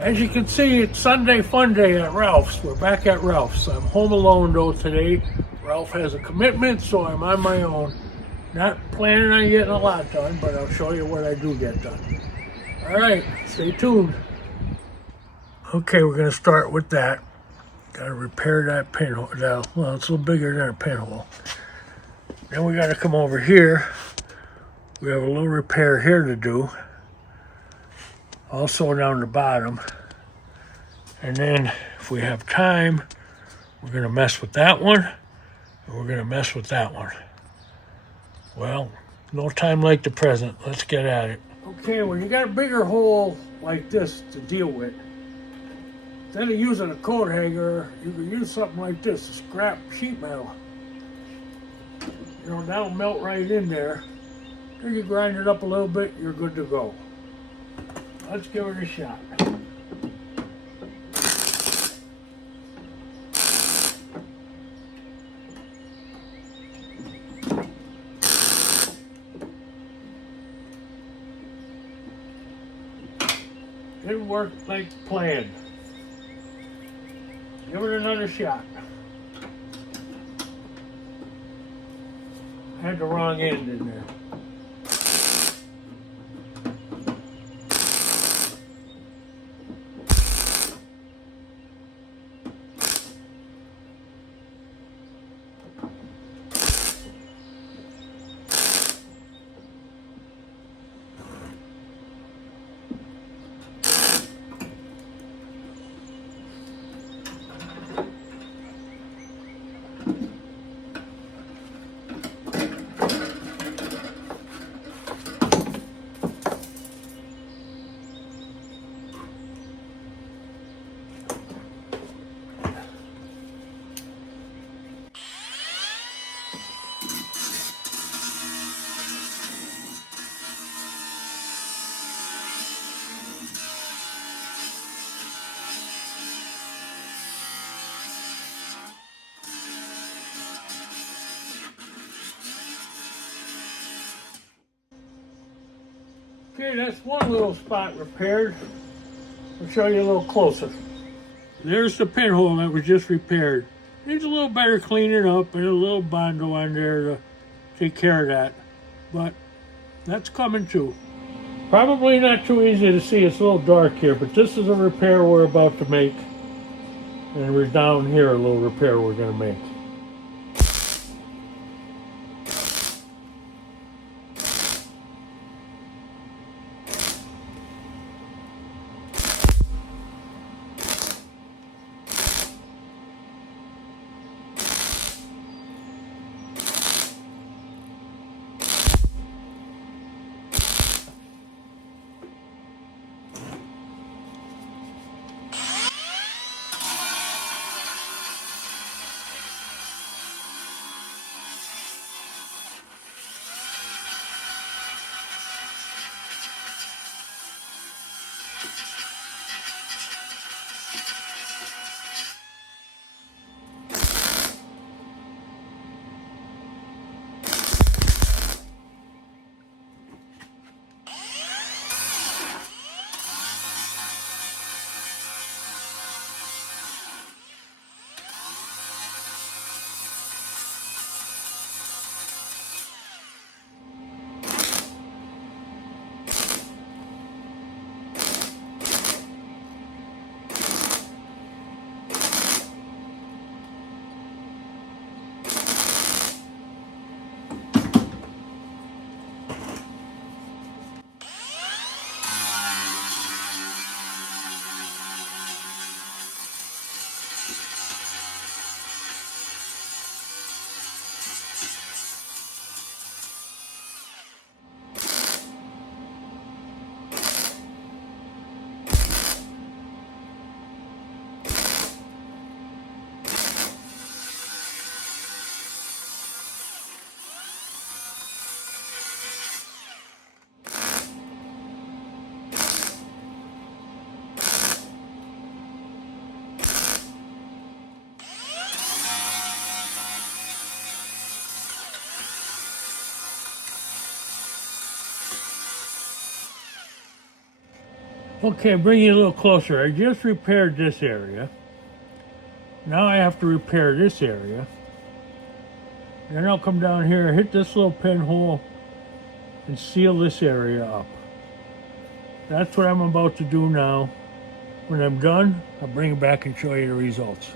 As you can see, it's Sunday fun day at Ralph's. We're back at Ralph's. I'm home alone though today. Ralph has a commitment, so I'm on my own. Not planning on getting a lot done, but I'll show you what I do get done. All right, stay tuned. Okay, we're gonna start with that. Gotta repair that pinhole. Well, it's a little bigger than a pinhole. Then we gotta come over here. We have a little repair here to do. Also down the bottom. And then if we have time, we're gonna mess with that one, and we're gonna mess with that one. Well, no time like the present. Let's get at it. Okay, when you got a bigger hole like this to deal with, instead of using a coat hanger, you can use something like this, a scrap sheet metal. You know, that'll melt right in there. Then you grind it up a little bit, you're good to go. Let's give it a shot. Didn't work like planned. Give it another shot. I had the wrong end in there. Okay, that's one little spot repaired. I'll show you a little closer. There's the pinhole that was just repaired. Needs a little better cleaning up and a little Bondo on there to take care of that. But that's coming too. Probably not too easy to see, it's a little dark here, but this is a repair we're about to make. And we're down here, a little repair we're gonna make. Okay, bring you a little closer. I just repaired this area. Now I have to repair this area. Then I'll come down here, hit this little pinhole, and seal this area up. That's what I'm about to do now. When I'm done, I'll bring it back and show you the results.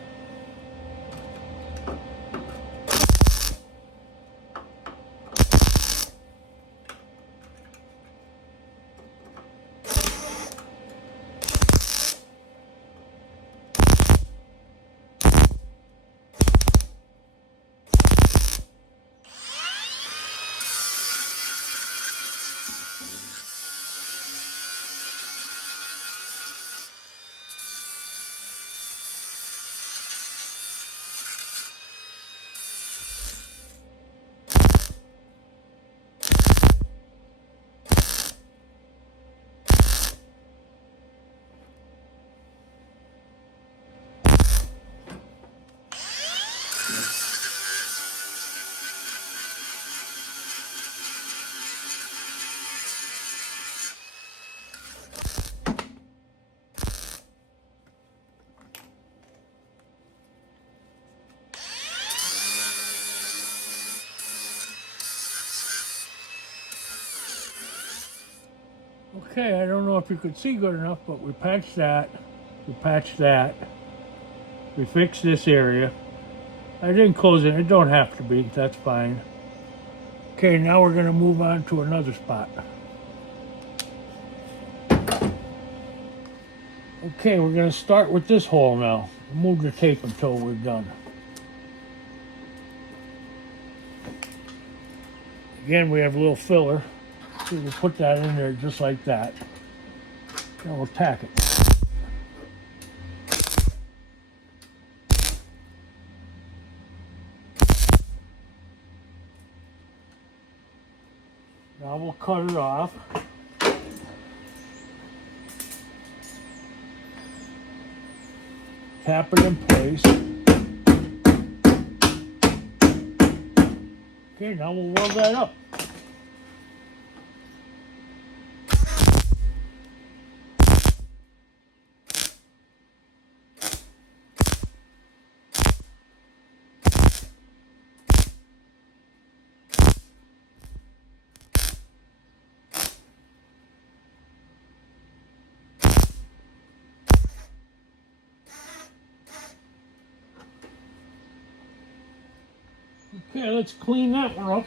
Okay, I don't know if you could see good enough, but we patched that. We patched that. We fixed this area. I didn't close it. It don't have to be. That's fine. Okay, now we're going to move on to another spot. Okay, we're going to start with this hole now. Move the tape until we're done. Again, we have a little filler. So we'll put that in there just like that. And we'll tack it. Now we'll cut it off. Tap it in place. Okay, now we'll weld that up. Okay, let's clean that one up.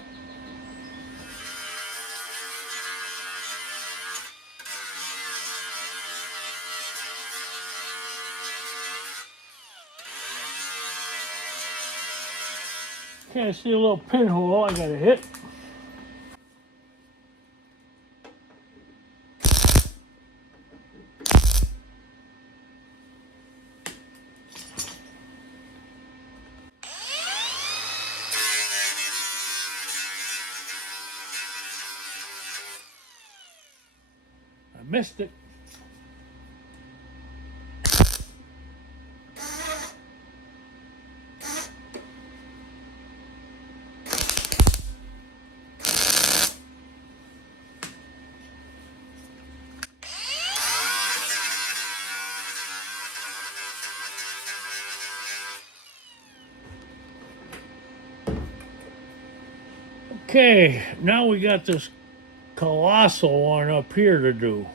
Okay, I see a little pinhole I gotta hit. I missed it. Okay, now we got this colossal one up here to do.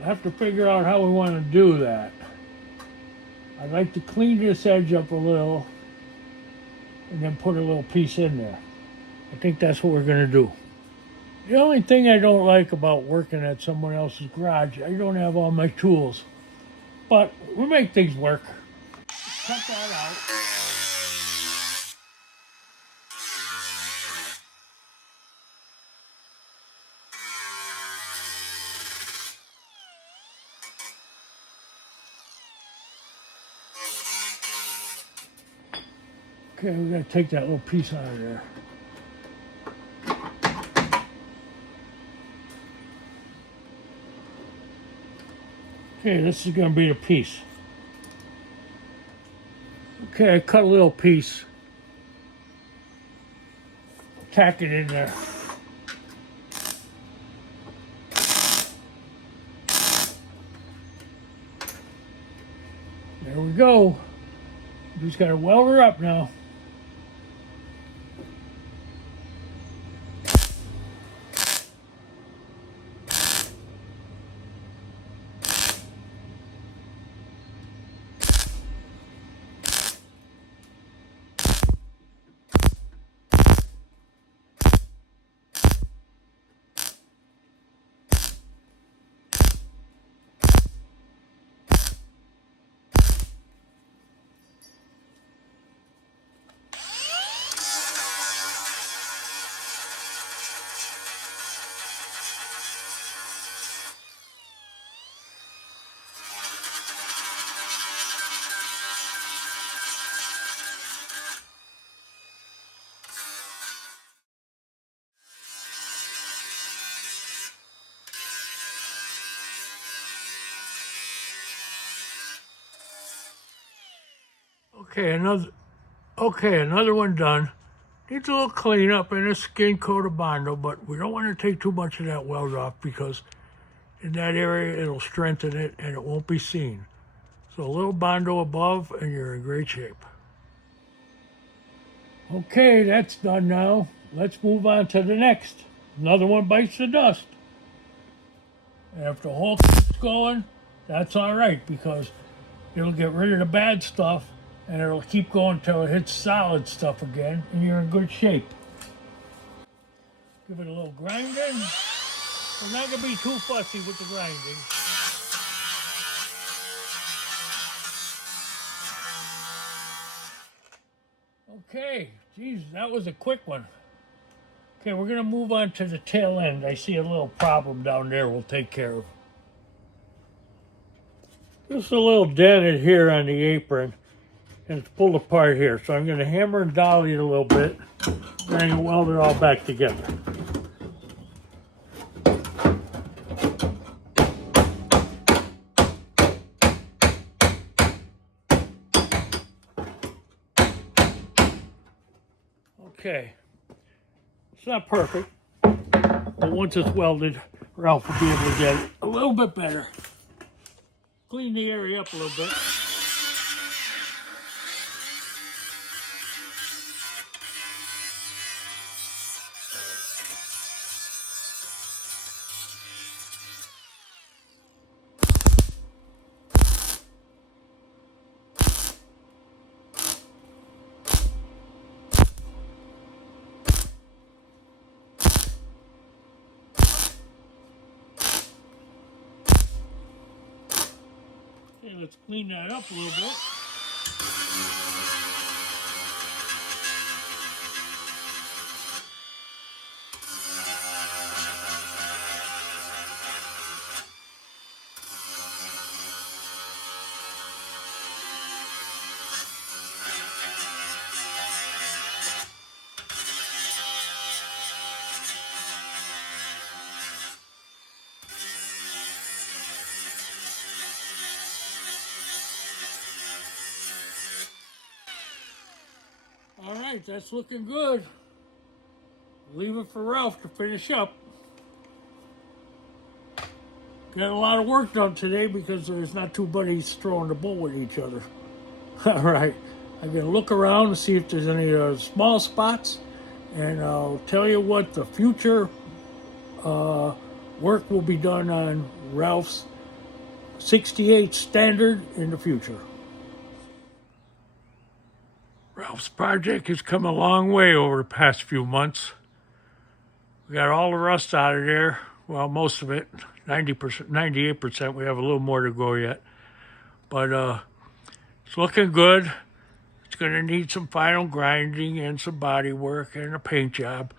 I have to figure out how we want to do that. I'd like to clean this edge up a little and then put a little piece in there. I think that's what we're going to do. The only thing I don't like about working at someone else's garage, I don't have all my tools. But we make things work. Cut that out. Okay, we gotta take that little piece out of there. Okay, this is gonna be the piece. Okay, I cut a little piece. Tack it in there. There we go. Just got to weld her up now. Another one done. Needs a little cleanup and a skin coat of Bondo, but we don't want to take too much of that weld off because in that area it'll strengthen it and it won't be seen. So a little Bondo above and you're in great shape. Okay, that's done now. Let's move on to the next. Another one bites the dust. And if the hole keeps going, that's all right because it'll get rid of the bad stuff and it'll keep going until it hits solid stuff again and you're in good shape. Give it a little grinding. We're not going to be too fussy with the grinding. Okay, geez, that was a quick one. Okay, we're going to move on to the tail end. I see a little problem down there we'll take care of. Just a little dented here on the apron, and it's pulled apart here. So I'm going to hammer and dolly it a little bit, and weld it all back together. Okay, it's not perfect, but once it's welded, Ralph will be able to get it a little bit better. Clean the area up a little bit. Okay, let's clean that up a little bit. All right, that's looking good. Leave it for Ralph to finish up. Got a lot of work done today because there's not two buddies throwing the ball with each other. All right, I'm gonna look around and see if there's any small spots, and I'll tell you what the future work will be done on Ralph's 68 Standard in the future. Ralph's project has come a long way over the past few months. We got all the rust out of there. Well, most of it, 90%, 98%. We have a little more to go yet. But it's looking good. It's going to need some final grinding and some body work and a paint job.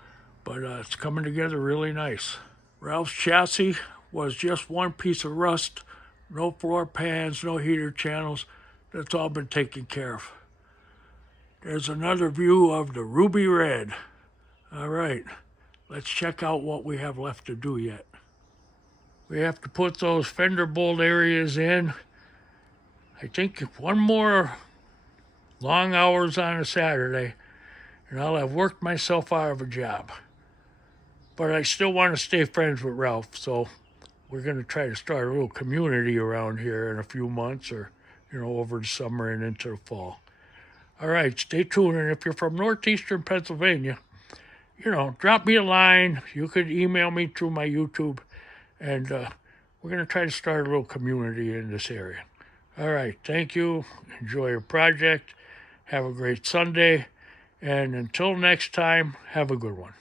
But it's coming together really nice. Ralph's chassis was just one piece of rust. No floor pans, no heater channels. That's all been taken care of. There's another view of the ruby red. All right, let's check out what we have left to do yet. We have to put those fender bolt areas in. I think one more long hours on a Saturday, and I'll have worked myself out of a job. But I still want to stay friends with Ralph, so we're going to try to start a little community around here in a few months or over the summer and into the fall. All right, stay tuned. And if you're from northeastern Pennsylvania, drop me a line. You could email me through my YouTube, and we're going to try to start a little community in this area. All right, thank you. Enjoy your project. Have a great Sunday. And until next time, have a good one.